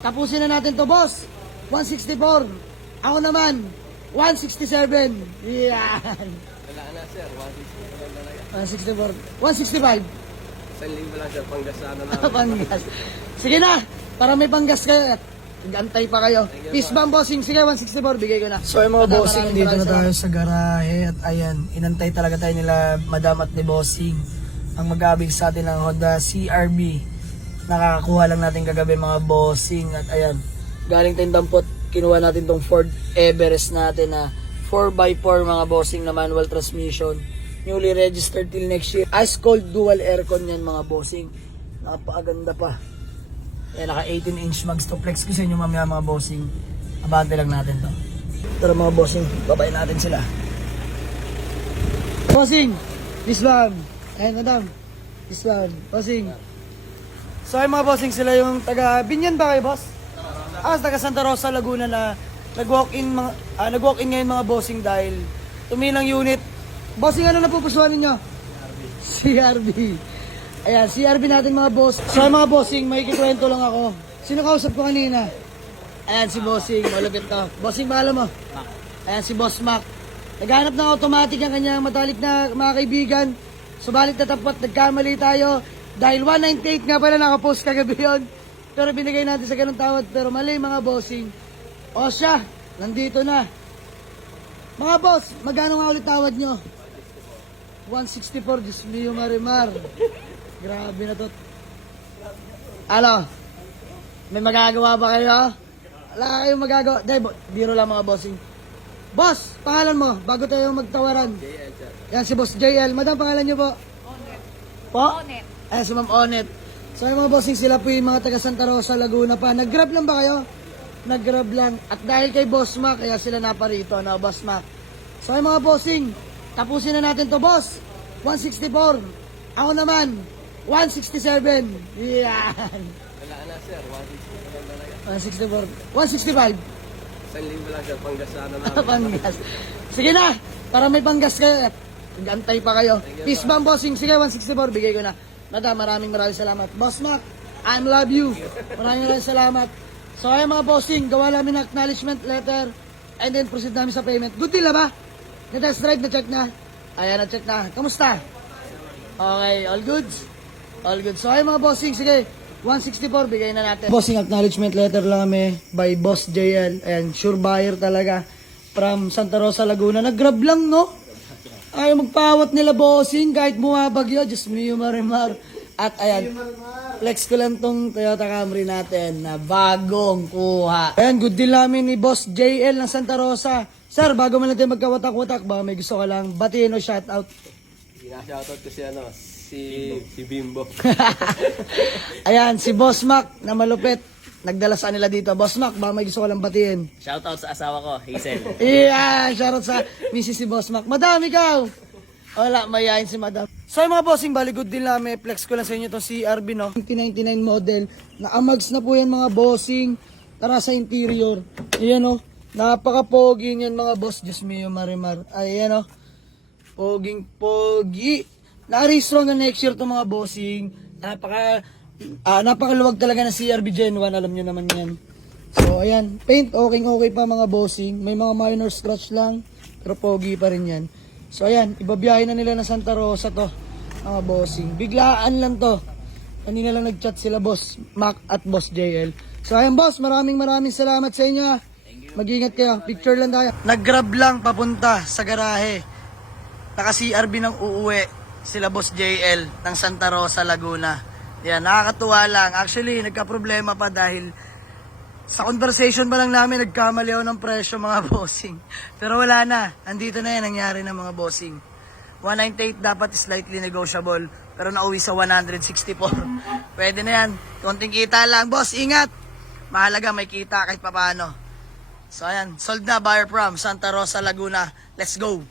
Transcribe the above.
Tapusin na natin to, boss. 164. Ako naman, 167. Yan. Wala na sir, 160 lang talaga. 164. 165. Isang linggo lang sir, panggas na namin. Panggas. Sige na, para may panggas kayo. Antay pa kayo. Peace bomb, bossing. Sige, 164. Bigay ko na. So yung mga Madam, bossing, maraming dito na tayo salamat. sa garahe at ayan, inantay talaga tayo nila madam at ni bossing ang mag-abig sa atin ng Honda CRV. Nakakakuha lang natin kagabi mga bossing at ayan, galing tayong dampot, kinuha natin tong Ford Everest natin na 4x4 mga bossing na manual transmission. Newly registered till next year. Ice cold dual aircon yan mga bossing. Napakaganda pa. Ayan, naka 18-inch mag-stoplex ko sa inyo mamaya mga bossing. Abante lang natin to. Tara mga bossing, babayin natin sila. Bossing, this one. Ayan, madam. This one. Bossing. So ay mga bossing, sila yung taga Binyan ba kayo, boss? Taga Santa Rosa, Laguna na nag-walk-in ngayon mga bossing dahil tumilang unit. Bossing, ano napupusuan ninyo? CRV. Ayan, CRV natin mga boss. So ay mga bossing, may kikwento lang ako. Sino kausap ko kanina? Ayan, si bossing. Malapit to. Bossing, mahalo mo? Ayan, si Boss Mac. Naghanap ng automatic ang kanyang matalik na mga kaibigan. Subalit na tapat, nagkamali tayo. Dahil 198 nga pala nakapost kagabi yun. Pero binigay natin sa ganung tawad. Pero mali mga bossing. O siya, nandito na. Mga boss, magkano nga ulit tawad nyo? 164, Diyos mio marimar. Grabe na to. Ano? May magagawa ba kayo? Wala kayong magagawa. Dahil, biro lang mga bossing. Boss, pangalan mo, bago tayo magtawaran. JL sir. Yan si Boss JL. Madam, pangalan nyo po? Onet. Po? Onet. Ayan si Ma'am Onet. So yung mga bossing, sila po yung mga taga Santa Rosa, Laguna pa. Nag-grab lang ba kayo? Nag-grab lang. At dahil kay Boss Mac, kaya sila naparito, no, Boss Mac. So yung mga bossing, tapusin na natin to, boss. 164. Ako naman, 167. Yan. Wala na sir, 160 lang talaga. 164. 165. Isang linggo lang sir, panggas na namin. Panggas. Sige na, para may panggas kayo. Antay pa kayo. Peace bomb, bossing. Sige, 164. Bigay ko na. Madam, maraming salamat. Boss Mac, I love you. Maraming salamat. So, ayun mga bossing, gawa namin ng acknowledgement letter and then proceed namin sa payment. Good deal na ba? Na-test drive, na-check na? Ayan, na-check na. Kamusta? Okay, all good? All good. So, ayun mga bossing, sige. 164, bigay na natin. Bossing acknowledgement letter lang kami by Boss JL. Ayan, sure buyer talaga. From Santa Rosa, Laguna. Nag-grab lang, no? Ayaw magpawat nila bossing kahit bumabagyo. Diyos mio marimar. At ayan, flex ko lang tong Toyota Camry natin na bagong kuha. Ayan, good deal namin ni Boss JL ng Santa Rosa. Sir, bago man natin magkawatak-watak, baka may gusto ka lang batiin o shoutout. Shoutout ko si Bimbo. Ayan, si Boss Mac na malupit. Nagdala sa nila dito. Boss Mac, baka may gusto ka lang batiin. Shoutout sa asawa ko, Hazel. Yeah, shoutout sa Mrs. si Boss Mac. Madam, ikaw! Wala, mayayin si Madam. So yung mga bossing, bali good din lang. May flex ko lang sa inyo itong CRV, no? 1999 model. Na-amags na po yan mga bossing. Tara sa interior. Ayan, no? Napaka-pogi yan mga boss. Diyos mio marimar. Ayan, no? Poging-pogi. Na-restore na next year itong mga bossing. Napakaluwag talaga ng CRV Gen 1. Alam nyo naman yan. So, ayan. Paint, okay pa mga bossing. May mga minor scratch lang. Pero pogi pa rin yan. So, ayan. Ibabiyahin na nila ng Santa Rosa to. Mga bossing. Biglaan lang to. Kanina lang nag-chat sila Boss Mac at Boss JL. So, ayan boss. Maraming salamat sa inyo. Mag-ingat kayo. Picture lang tayo. Nag-grab lang papunta sa garahe. Naka-CRV ng uuwi. Sila Boss JL ng Santa Rosa, Laguna. Yan, nakakatuwa lang. Actually, nagka-problema pa dahil sa conversation pa lang namin, nagkamali ako ng presyo mga bossing. Pero wala na. Andito na yan, nangyari na mga bossing. 198 dapat slightly negotiable. Pero nauwi sa 164. Pwede na yan. Konting kita lang. Boss, ingat! Mahalaga, may kita kahit papano. So ayan, sold na, buyer from Santa Rosa, Laguna. Let's go!